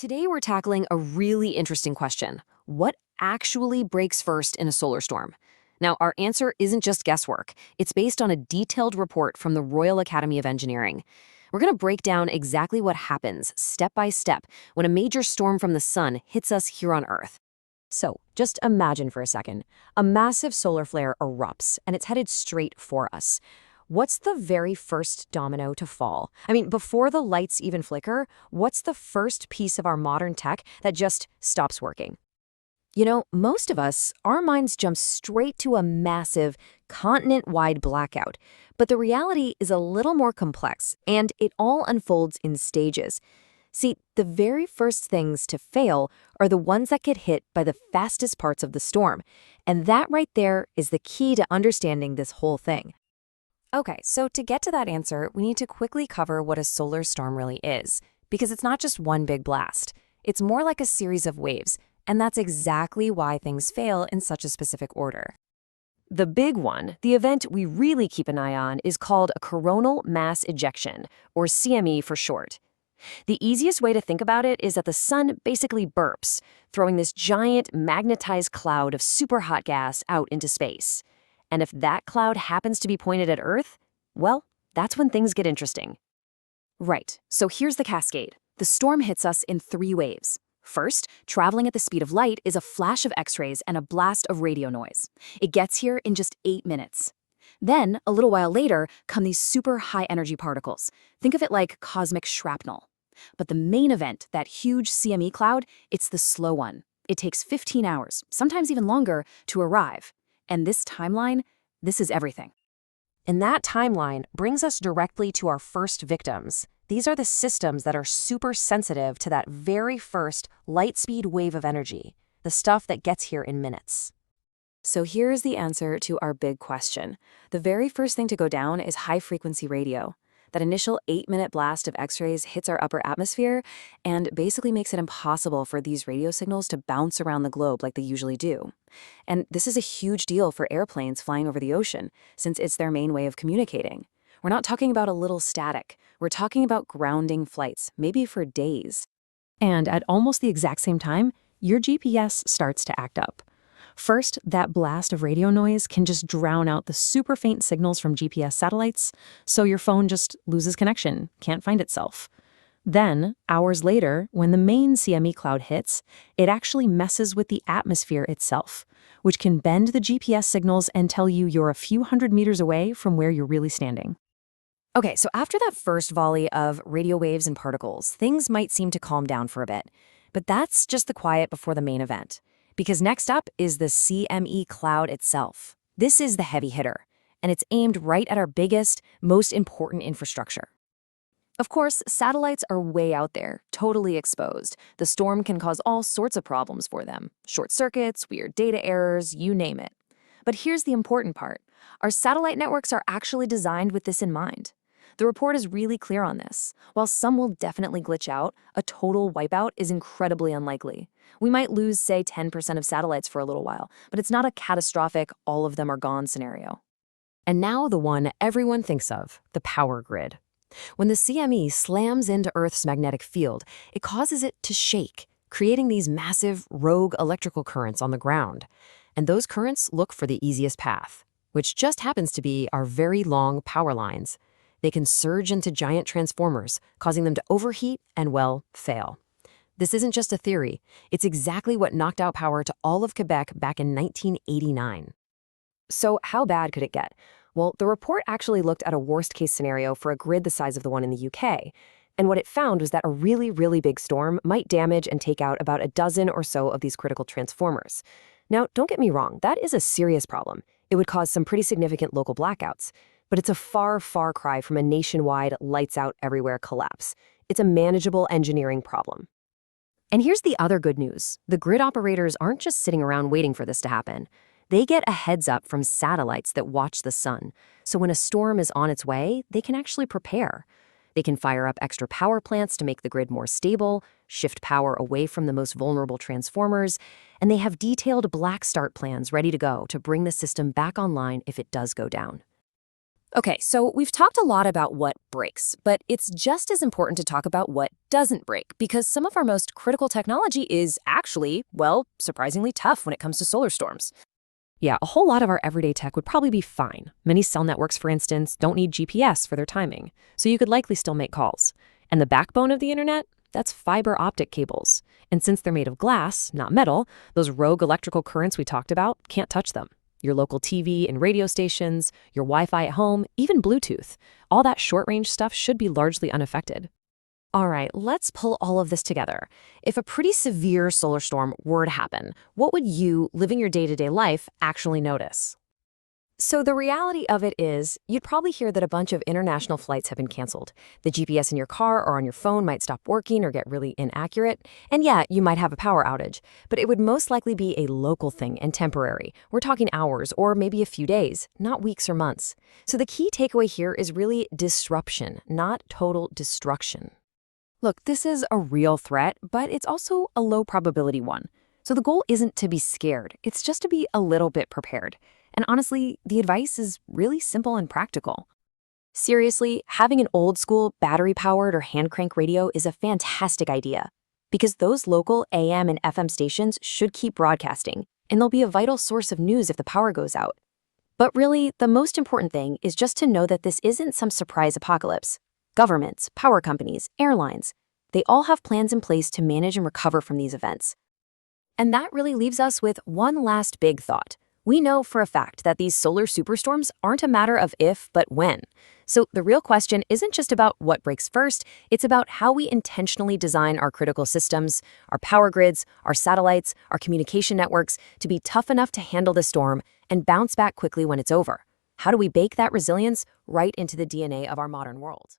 Today we're tackling a really interesting question. What actually breaks first in a solar storm? Now, our answer isn't just guesswork. It's based on a detailed report from the Royal Academy of Engineering. We're going to break down exactly what happens, step by step, when a major storm from the sun hits us here on Earth. So, just imagine for a second. A massive solar flare erupts, and it's headed straight for us. What's the very first domino to fall? I mean, before the lights even flicker, what's the first piece of our modern tech that just stops working? Most of us, our minds jump straight to a massive, continent-wide blackout. But the reality is a little more complex, and it all unfolds in stages. See, the very first things to fail are the ones that get hit by the fastest parts of the storm. And that right there is the key to understanding this whole thing. Okay, so to get to that answer, we need to quickly cover what a solar storm really is, because it's not just one big blast. It's more like a series of waves, and that's exactly why things fail in such a specific order. The big one, the event we really keep an eye on, is called a coronal mass ejection, or CME for short. The easiest way to think about it is that the sun basically burps, throwing this giant magnetized cloud of super hot gas out into space. And if that cloud happens to be pointed at Earth, well, that's when things get interesting. Right, so here's the cascade. The storm hits us in three waves. First, traveling at the speed of light is a flash of X-rays and a blast of radio noise. It gets here in just 8 minutes. Then, a little while later, come these super high-energy particles. Think of it like cosmic shrapnel. But the main event, that huge CME cloud, it's the slow one. It takes 15 hours, sometimes even longer, to arrive. And this timeline, this is everything. And that timeline brings us directly to our first victims. These are the systems that are super sensitive to that very first light speed wave of energy, the stuff that gets here in minutes. So here's the answer to our big question. The very first thing to go down is high-frequency radio. That initial 8-minute blast of X-rays hits our upper atmosphere and basically makes it impossible for these radio signals to bounce around the globe like they usually do. And this is a huge deal for airplanes flying over the ocean, since it's their main way of communicating. We're not talking about a little static. We're talking about grounding flights, maybe for days. And at almost the exact same time, your GPS starts to act up. First, that blast of radio noise can just drown out the super faint signals from GPS satellites, so your phone just loses connection, can't find itself. Then, hours later, when the main CME cloud hits, it actually messes with the atmosphere itself, which can bend the GPS signals and tell you you're a few hundred meters away from where you're really standing. Okay, so after that first volley of radio waves and particles, things might seem to calm down for a bit. But that's just the quiet before the main event. Because next up is the CME cloud itself. This is the heavy hitter, and it's aimed right at our biggest, most important infrastructure. Of course, satellites are way out there, totally exposed. The storm can cause all sorts of problems for them. Short circuits, weird data errors, you name it. But here's the important part. Our satellite networks are actually designed with this in mind. The report is really clear on this. While some will definitely glitch out, a total wipeout is incredibly unlikely. We might lose, say, 10% of satellites for a little while, but it's not a catastrophic, all of them are gone scenario. And now the one everyone thinks of, the power grid. When the CME slams into Earth's magnetic field, it causes it to shake, creating these massive, rogue electrical currents on the ground. And those currents look for the easiest path, which just happens to be our very long power lines. They can surge into giant transformers, causing them to overheat and, well, fail. This isn't just a theory. It's exactly what knocked out power to all of Quebec back in 1989. So how bad could it get? Well, the report actually looked at a worst-case scenario for a grid the size of the one in the UK. And what it found was that a really, really big storm might damage and take out about a dozen or so of these critical transformers. Now, don't get me wrong, that is a serious problem. It would cause some pretty significant local blackouts. But it's a far, far cry from a nationwide lights-out-everywhere collapse. It's a manageable engineering problem. And here's the other good news. The grid operators aren't just sitting around waiting for this to happen. They get a heads up from satellites that watch the sun. So when a storm is on its way, they can actually prepare. They can fire up extra power plants to make the grid more stable, shift power away from the most vulnerable transformers, and they have detailed black start plans ready to go to bring the system back online if it does go down. Okay, so we've talked a lot about what breaks, but it's just as important to talk about what doesn't break because some of our most critical technology is actually, well, surprisingly tough when it comes to solar storms. Yeah, a whole lot of our everyday tech would probably be fine. Many cell networks, for instance, don't need GPS for their timing, so you could likely still make calls. And the backbone of the internet? That's fiber optic cables. And since they're made of glass, not metal, those rogue electrical currents we talked about can't touch them. Your local TV and radio stations, your Wi Fi at home, even Bluetooth, all that short range stuff should be largely unaffected. All right, let's pull all of this together. If a pretty severe solar storm were to happen, what would you, living your day-to-day life, actually notice? So the reality of it is, you'd probably hear that a bunch of international flights have been canceled. The GPS in your car or on your phone might stop working or get really inaccurate. And yeah, you might have a power outage, but it would most likely be a local thing and temporary. We're talking hours or maybe a few days, not weeks or months. So the key takeaway here is really disruption, not total destruction. Look, this is a real threat, but it's also a low probability one. So the goal isn't to be scared, it's just to be a little bit prepared. And honestly, the advice is really simple and practical. Seriously, having an old school battery powered or hand crank radio is a fantastic idea because those local AM and FM stations should keep broadcasting, and they'll be a vital source of news if the power goes out. But really, the most important thing is just to know that this isn't some surprise apocalypse. Governments, power companies, airlines, they all have plans in place to manage and recover from these events. And that really leaves us with one last big thought. We know for a fact that these solar superstorms aren't a matter of if, but when. So the real question isn't just about what breaks first, it's about how we intentionally design our critical systems, our power grids, our satellites, our communication networks to be tough enough to handle the storm and bounce back quickly when it's over. How do we bake that resilience right into the DNA of our modern world?